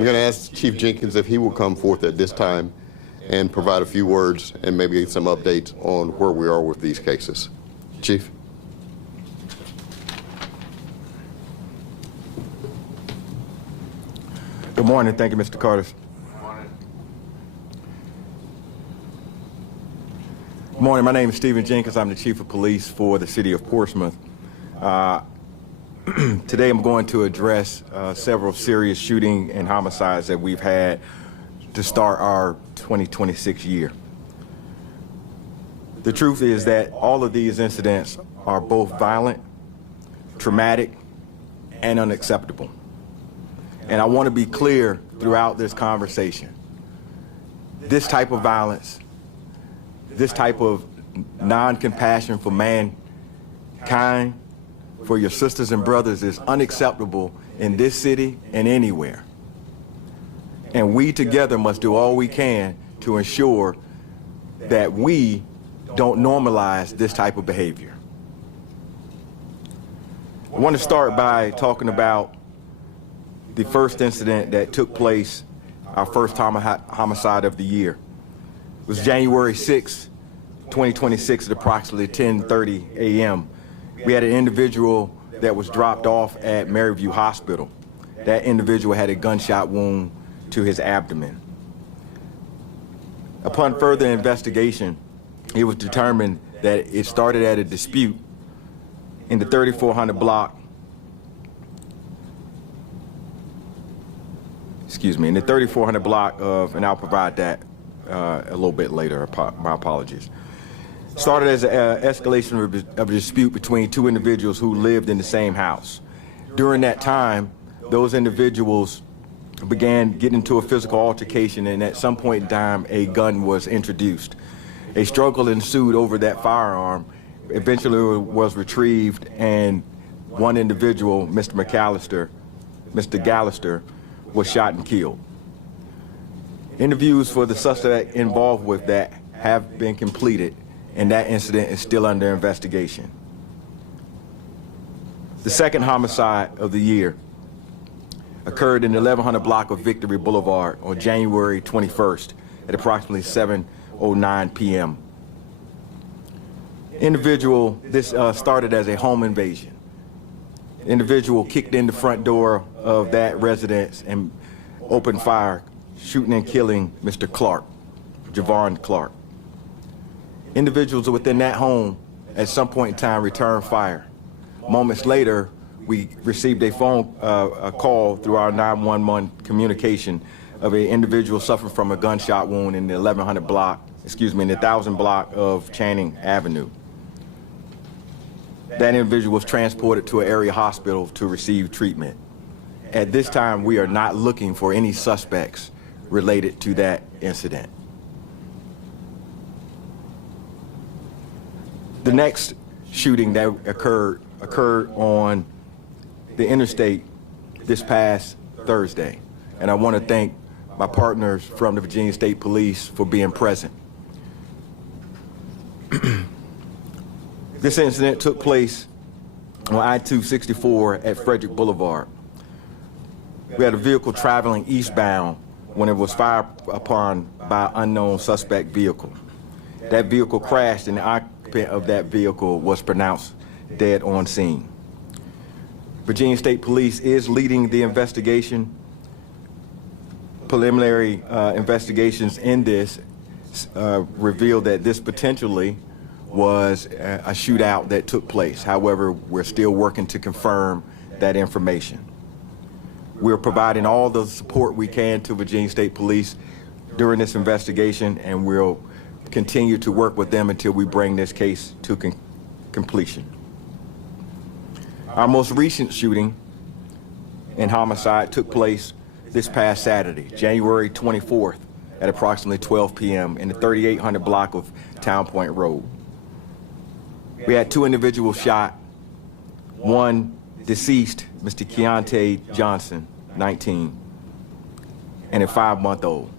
I'm going to ask Chief Jenkins if he will come forth at this time and provide a few words and maybe some updates on where we are with these cases. Chief. Good morning. Thank you, Mr. Carter. Good morning. My name is Stephen Jenkins. I'm the Chief of Police for the City of Portsmouth. Today I'm going to address several serious shooting and homicides that we've had to start our 2026 year. The truth is that all of these incidents are both violent, traumatic, and unacceptable. And I want to be clear throughout this conversation. This type of violence, this type of non-compassion for mankind, for your sisters and brothers, is unacceptable in this city and anywhere. And we together must do all we can to ensure that we don't normalize this type of behavior. I want to start by talking about the first incident that took place, our first homicide of the year. It was January 6, 2026 at approximately 10:30 a.m. We had an individual that was dropped off at Maryview Hospital. That individual had a gunshot wound to his abdomen. Upon further investigation, it was determined that it started at a dispute in the 3400 block, in the 3400 block of, and I'll provide that a little bit later, my apologies. Started as an escalation of a dispute between two individuals who lived in the same house. During that time, those individuals began getting into a physical altercation, and at some point in time, a gun was introduced. A struggle ensued over that firearm. Eventually it was retrieved, and one individual, Mr. Gallister, was shot and killed. Interviews for the suspect involved with that have been completed, and that incident is still under investigation. The second homicide of the year occurred in the 1100 block of Victory Boulevard on January 21st at approximately 7:09 p.m. This started as a home invasion. Individual kicked in the front door of that residence and opened fire, shooting and killing Mr. Clark, Javon Clark. Individuals within that home at some point in time returned fire. Moments later, we received a call through our 911 communication of an individual suffering from a gunshot wound in the 1000 block of Channing Avenue. That individual was transported to an area hospital to receive treatment. At this time, we are not looking for any suspects related to that incident. The next shooting that occurred on the Interstate this past Thursday. And I want to thank my partners from the Virginia State Police for being present. This incident took place on I-264 at Frederick Boulevard. We had a vehicle traveling eastbound when it was fired upon by an unknown suspect vehicle. That vehicle crashed, and the occupant of that vehicle was pronounced dead on scene. Virginia State Police is leading the investigation. Preliminary investigations in this revealed that this potentially was a shootout that took place. However, we're still working to confirm that information. We're providing all the support we can to Virginia State Police during this investigation, and we'll continue to work with them until we bring this case to completion. Our most recent shooting and homicide took place this past Saturday, January 24th, at approximately 12 p.m. in the 3800 block of Town Point Road. We had two individuals shot, one deceased, Mr. Keontae Johnson, 19, and a 5-month-old.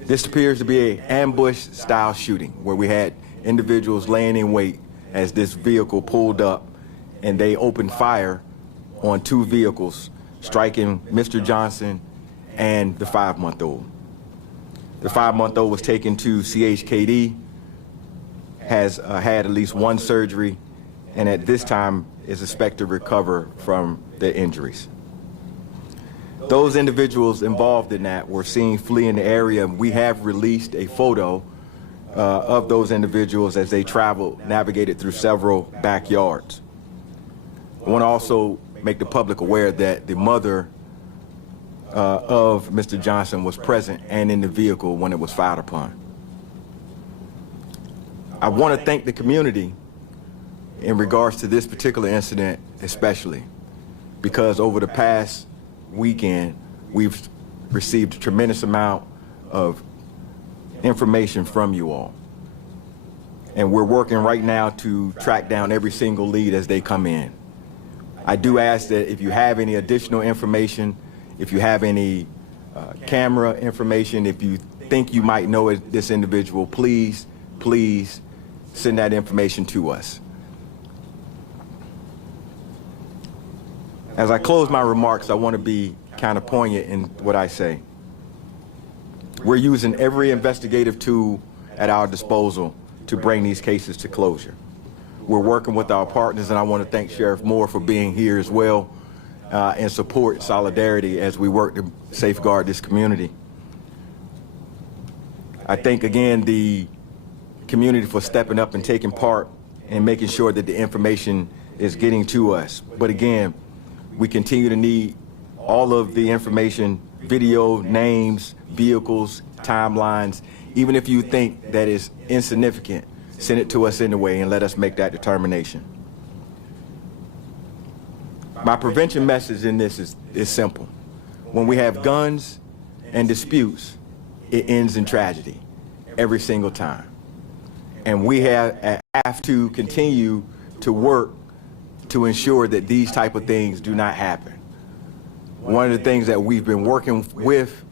This appears to be an ambush-style shooting where we had individuals laying in wait as this vehicle pulled up, and they opened fire on two vehicles, striking Mr. Johnson and the 5-month-old. The 5-month-old was taken to CHKD, has had at least one surgery, and at this time is expected to recover from their injuries. Those individuals involved in that were seen fleeing the area. We have released a photo of those individuals as they traveled, navigated through several backyards. I want to also make the public aware that the mother of Mr. Johnson was present and in the vehicle when it was fired upon. I want to thank the community in regards to this particular incident especially, because over the past weekend we've received a tremendous amount of information from you all. And we're working right now to track down every single lead as they come in. I do ask that if you have any additional information, if you have any camera information, if you think you might know this individual, please send that information to us. As I close my remarks, I want to be kind of poignant in what I say. We're using every investigative tool at our disposal to bring these cases to closure. We're working with our partners, and I want to thank Sheriff Moore for being here as well and support solidarity as we work to safeguard this community. I thank again the community for stepping up and taking part and making sure that the information is getting to us. But again, we continue to need all of the information, video, names, vehicles, timelines. Even if you think that is insignificant, send it to us anyway and let us make that determination. My prevention message in this is simple. When we have guns and disputes, it ends in tragedy every single time. And we have to continue to work to ensure that these type of things do not happen. One of the things that we've been working with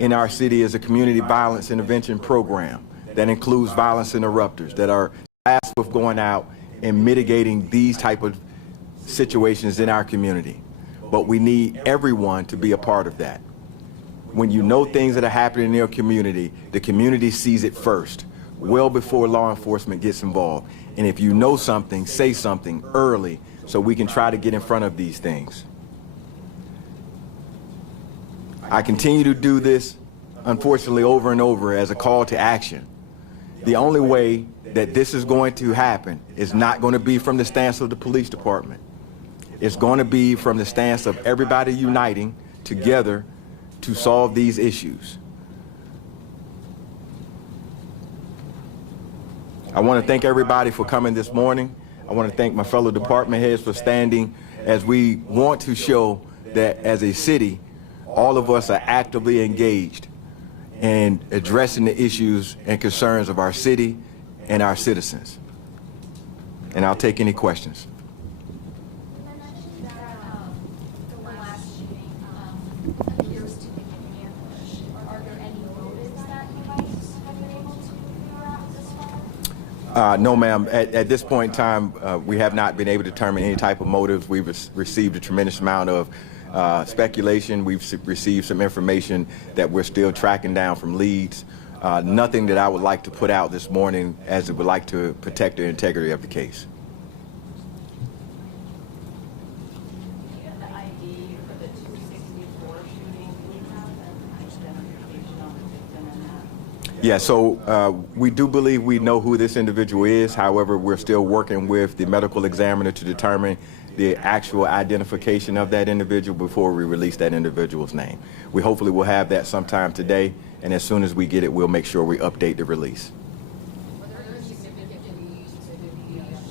in our city is a community violence intervention program that includes violence interrupters that are tasked with going out and mitigating these type of situations in our community. But we need everyone to be a part of that. When you know things that are happening in your community, the community sees it first, well before law enforcement gets involved. And if you know something, say something early so we can try to get in front of these things. I continue to do this, unfortunately, over and over as a call to action. The only way that this is going to happen is not going to be from the stance of the police department. It's going to be from the stance of everybody uniting together to solve these issues. I want to thank everybody for coming this morning. I want to thank my fellow department heads for standing as we want to show that as a city, all of us are actively engaged in addressing the issues and concerns of our city and our citizens. And I'll take any questions. You mentioned that the last shooting appears to be an ambush. Are there any motives that you might have been able to figure out this far? No, ma'am. At this point in time, we have not been able to determine any type of motives. We've received a tremendous amount of speculation. We've received some information that we're still tracking down from leads. Nothing that I would like to put out this morning, as it would like to protect the integrity of the case. Do you have the ID for the 264 shooting? Do you have an identification on the victim in that? Yeah, so we do believe we know who this individual is. However, we're still working with the medical examiner to determine the actual identification of that individual before we release that individual's name. We hopefully will have that sometime today, and as soon as we get it, we'll make sure we update the release. Were there significant leads to the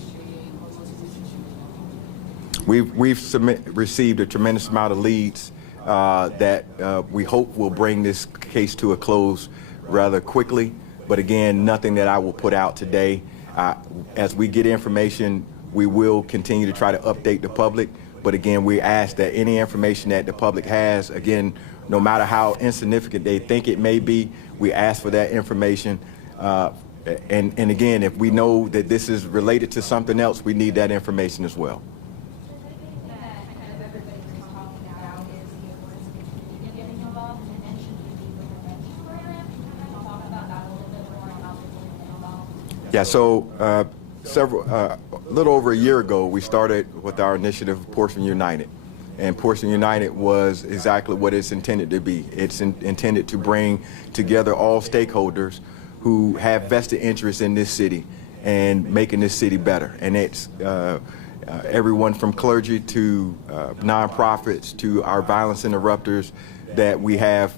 shooting? What was the shooting? We've received a tremendous amount of leads that we hope will bring this case to a close rather quickly. But again, nothing that I will put out today. As we get information, we will continue to try to update the public. But again, we ask that any information that the public has, again, no matter how insignificant they think it may be, we ask for that information. And again, if we know that this is related to something else, we need that information as well. That kind of everybody was talking about Yeah, so a little over a year ago, we started with our initiative, Portsmouth United. And Portsmouth United was exactly what it's intended to be. It's intended to bring together all stakeholders who have vested interest in this city and making this city better. And it's everyone from clergy to nonprofits to our violence interrupters that we have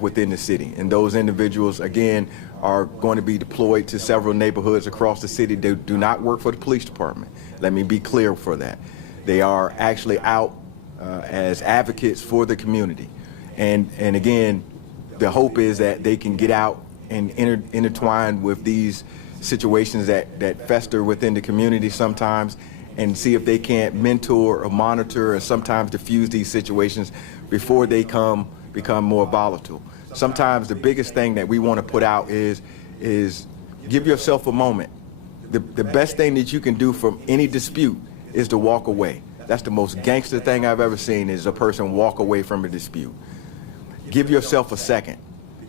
within the city. And those individuals, again, are going to be deployed to several neighborhoods across the city. They do not work for the police department. Let me be clear for that. They are actually out as advocates for the community. And again, the hope is that they can get out and intertwine with these situations that fester within the community sometimes, and see if they can't mentor or monitor and sometimes diffuse these situations before they become more volatile. Sometimes the biggest thing that we want to put out is give yourself a moment. The best thing that you can do from any dispute is to walk away. That's the most gangster thing I've ever seen, is a person walk away from a dispute. Give yourself a second,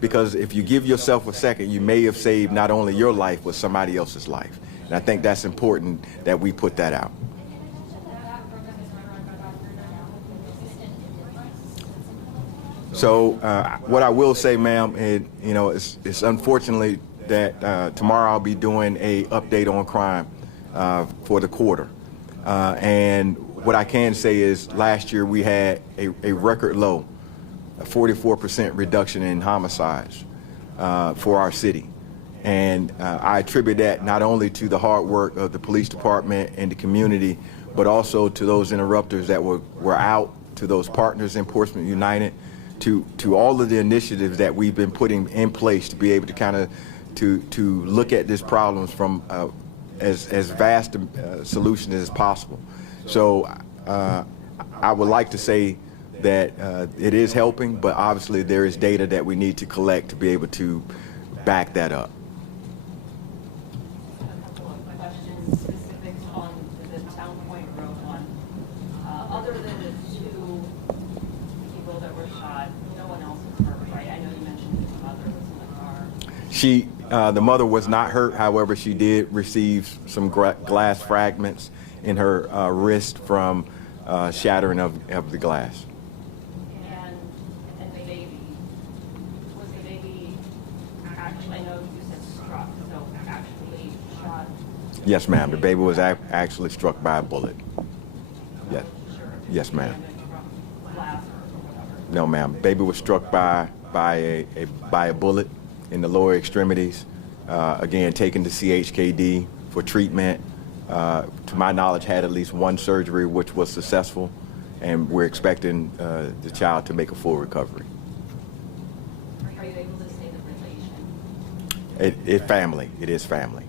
because if you give yourself a second, you may have saved not only your life, but somebody else's life. And I think that's important that we put that out. So what I will say, ma'am, it's unfortunately that tomorrow I'll be doing a update on crime for the quarter. And what I can say is last year we had a record low, a 44% reduction in homicides for our city. And I attribute that not only to the hard work of the police department and the community, but also to those interrupters that were out, to those partners in Portsmouth United, to all of the initiatives that we've been putting in place to be able to kind of to look at this problems from as vast a solution as possible. So I would like to say that it is helping, but obviously there is data that we need to collect to be able to back that up. A couple of questions, specifics on the Town Point Road one. Other than the two people that were shot, no one else was hurt, right? I know you mentioned the mother was in the car. The mother was not hurt. However, she did receive some glass fragments in her wrist from shattering of the glass. And the baby, was the baby actually, I know you said struck, so actually shot? Yes, ma'am. The baby was actually struck by a bullet. Yes. Sure. Yes, ma'am. From glass or whatever. No, ma'am. Baby was struck by a bullet in the lower extremities. Again, taken to CHKD for treatment. To my knowledge, had at least one surgery, which was successful, and we're expecting the child to make a full recovery. Are you able to say the relation? It's family. It is family.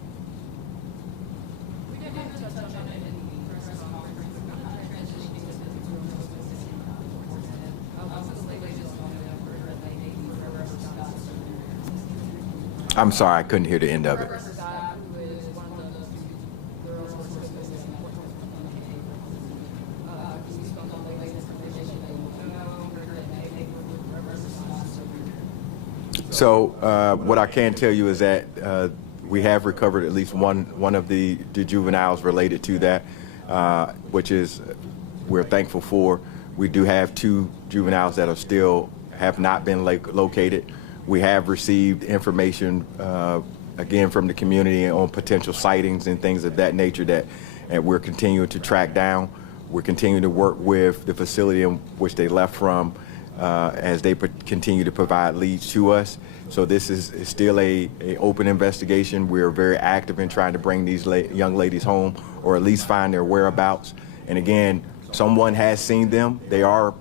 I'm sorry, I couldn't hear the end of it. So what I can tell you is that we have recovered at least one of the juveniles related to that, which is we're thankful for. We do have two juveniles that are still have not been located. We have received information again from the community on potential sightings and things of that nature that we're continuing to track down. We're continuing to work with the facility in which they left from as they continue to provide leads to us. So this is still a open investigation. We're very active in trying to bring these young ladies home, or at least find their whereabouts. And again, someone has seen them. They are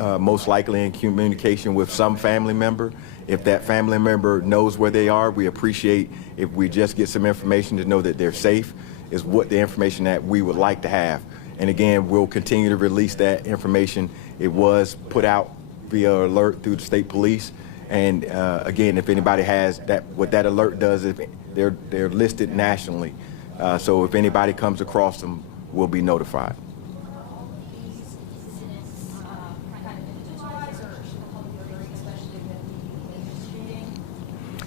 most likely in communication with some family member. If that family member knows where they are, we appreciate if we just get some information to know that they're safe, is what the information that we would like to have. And again, we'll continue to release that information. It was put out via alert through the state police. And again, if anybody has that, what that alert does is they're listed nationally. So if anybody comes across them, we'll be notified.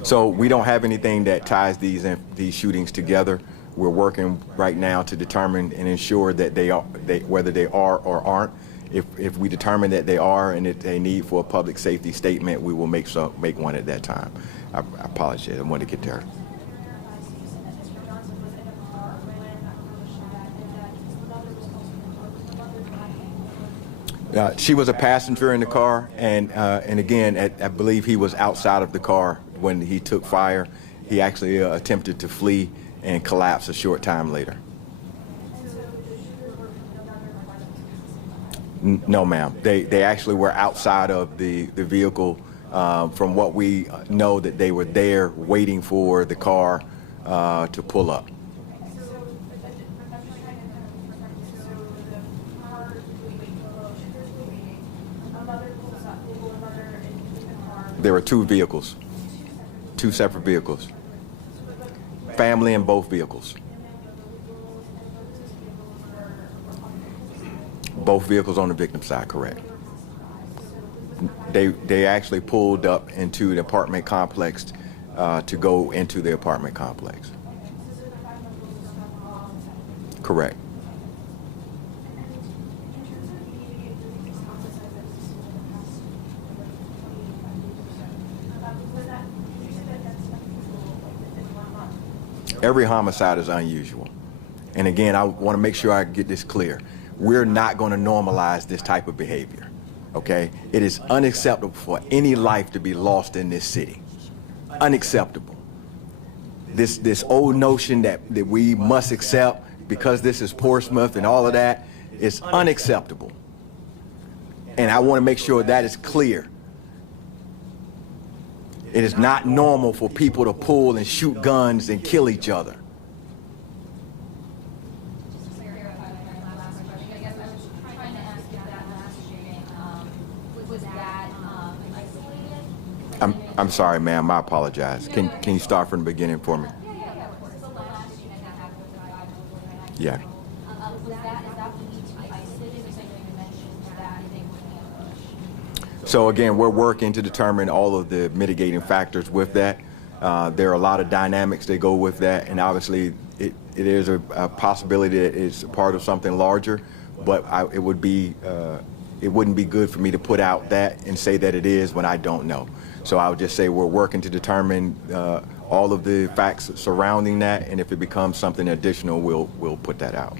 So we don't have anything that ties these shootings together. We're working right now to determine and ensure that whether they are or aren't. If we determine that they are and it's a need for a public safety statement, we will make one at that time. I apologize. I wanted to get there. She was a passenger in the car, and again, I believe he was outside of the car when he took fire. He actually attempted to flee and collapsed a short time later. No, ma'am. They actually were outside of the vehicle. From what we know, that they were there waiting for the car to pull up. There were two vehicles, two separate vehicles. Family in both vehicles. Both vehicles on the victim's side, correct. They actually pulled up into the apartment complex to go into the apartment complex. Correct. Every homicide is unusual. And again, I want to make sure I get this clear. We're not going to normalize this type of behavior, okay? It is unacceptable for any life to be lost in this city. Unacceptable. This old notion that we must accept because this is Portsmouth and all of that is unacceptable. And I want to make sure that is clear. It is not normal for people to pull and shoot guns and kill each other. I'm sorry, ma'am. I apologize. Can you start from the beginning for me? Yeah. So again, we're working to determine all of the mitigating factors with that. There are a lot of dynamics that go with that, and obviously it is a possibility that it's part of something larger, but it wouldn't be good for me to put out that and say that it is when I don't know. So I would just say we're working to determine all of the facts surrounding that, and if it becomes something additional, we'll put that out.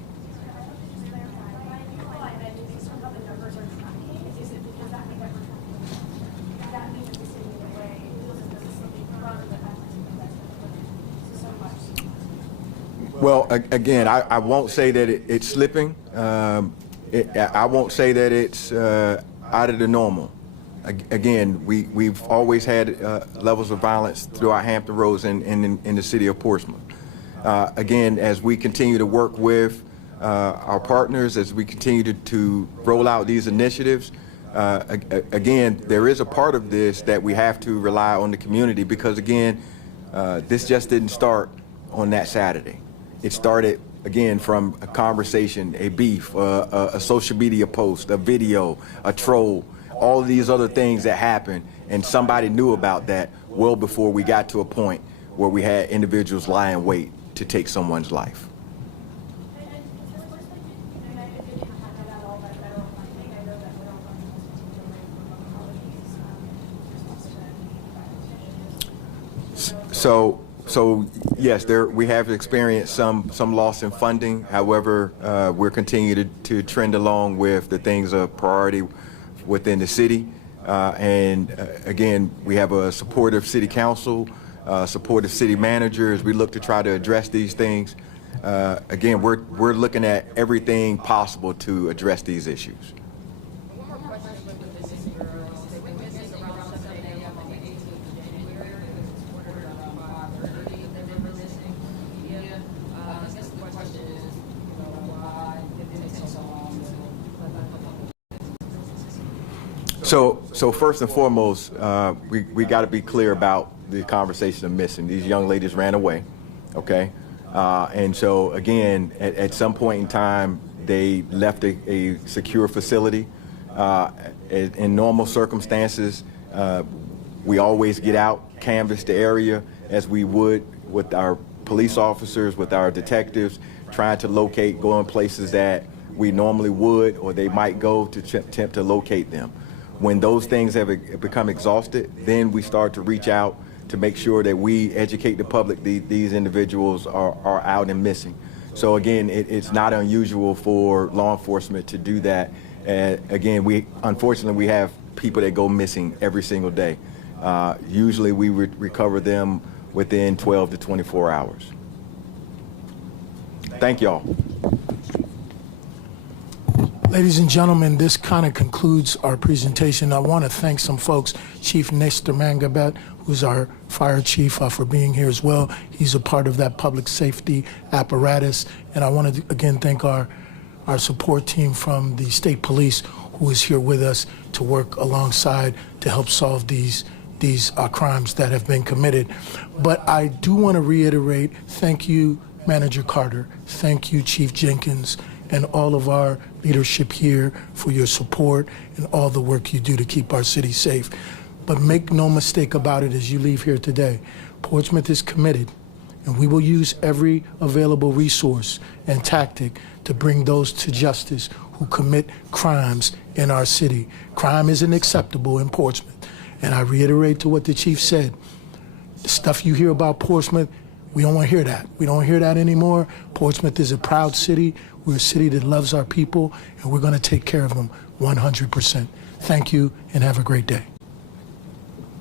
Well, again, I won't say that it's slipping. I won't say that it's out of the normal. Again, we've always had levels of violence throughout Hampton Roads and in the city of Portsmouth. Again, as we continue to work with our partners, as we continue to roll out these initiatives, again, there is a part of this that we have to rely on the community because, again, this just didn't start on that Saturday. It started, again, from a conversation, a beef, a social media post, a video, a troll, all of these other things that happened, and somebody knew about that well before we got to a point where we had individuals lie in wait to take someone's life. So yes, we have experienced some loss in funding. However, we're continuing to trend along with the things of priority within the city. And again, we have a supportive city council, supportive city manager as we look to try to address these things. Again, we're looking at everything possible to address these issues. So first and foremost, we got to be clear about the conversation of missing. These young ladies ran away, okay? And so again, at some point in time, they left a secure facility. In normal circumstances, we always get out canvass the area as we would with our police officers, with our detectives, trying to locate, go in places that we normally would or they might go to attempt to locate them. When those things have become exhausted, then we start to reach out to make sure that we educate the public these individuals are out and missing. So again, it's not unusual for law enforcement to do that. Again, unfortunately we have people that go missing every single day. Usually we recover them within 12 to 24 hours. Thank y'all. Ladies and gentlemen, this kind of concludes our presentation. I want to thank some folks, Chief Nestor Mangabet, who's our fire chief, for being here as well. He's a part of that public safety apparatus. And I want to again thank our support team from the state police who is here with us to work alongside to help solve these crimes that have been committed. But I do want to reiterate, thank you, Manager Carter. Thank you, Chief Jenkins, and all of our leadership here for your support and all the work you do to keep our city safe. But make no mistake about it as you leave here today, Portsmouth is committed, and we will use every available resource and tactic to bring those to justice who commit crimes in our city. Crime isn't acceptable in Portsmouth. And I reiterate to what the chief said, the stuff you hear about Portsmouth, we don't want to hear that. We don't hear that anymore. Portsmouth is a proud city. We're a city that loves our people, and we're going to take care of them 100%. Thank you, and have a great day.